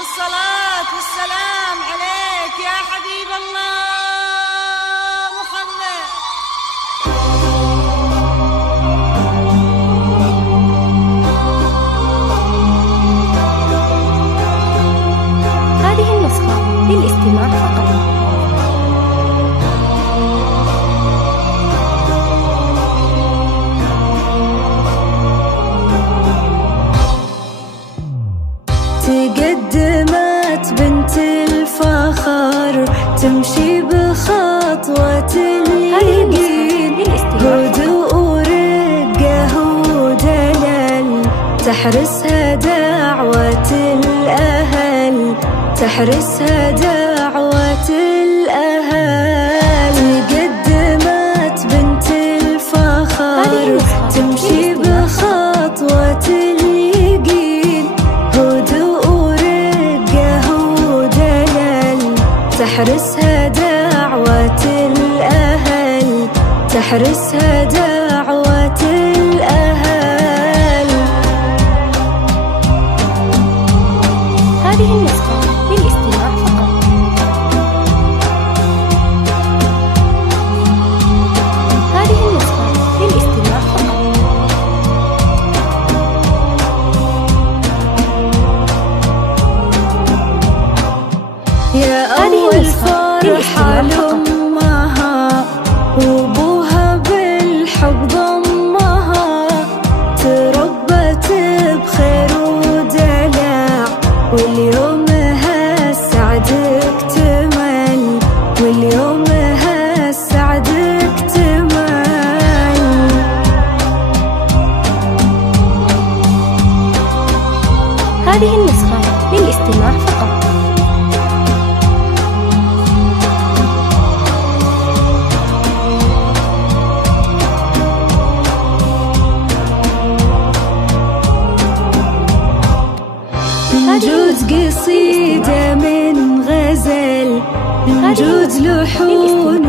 الصلاة والسلام عليك يا حبيب الله محمد. هذه النسخة للاستماع فقط. تقدمت بنت الفخر تمشي بخطوة اليقين، هدوء ورقة ودلل تحرسها دعوة الأهل، تحرسها دعوة الأهل. تقدمت بنت الفخر تمشي بخطوة اليقين، هدوء ورقة ودلل تحرسها دعوة الأهل، تحرسها دعوة الأهل. هذه النسخة للاستماع فقط. هذه النسخة للاستماع فقط. يا أول فرحة لأمها وأبوها بالحب ضمها، تربت بخير ودلع واليومها سعدك تمل، واليومها سعدك تمل. هذه النسخة للاستماع فقط. نجود قصيدة من غزل، نجود لحون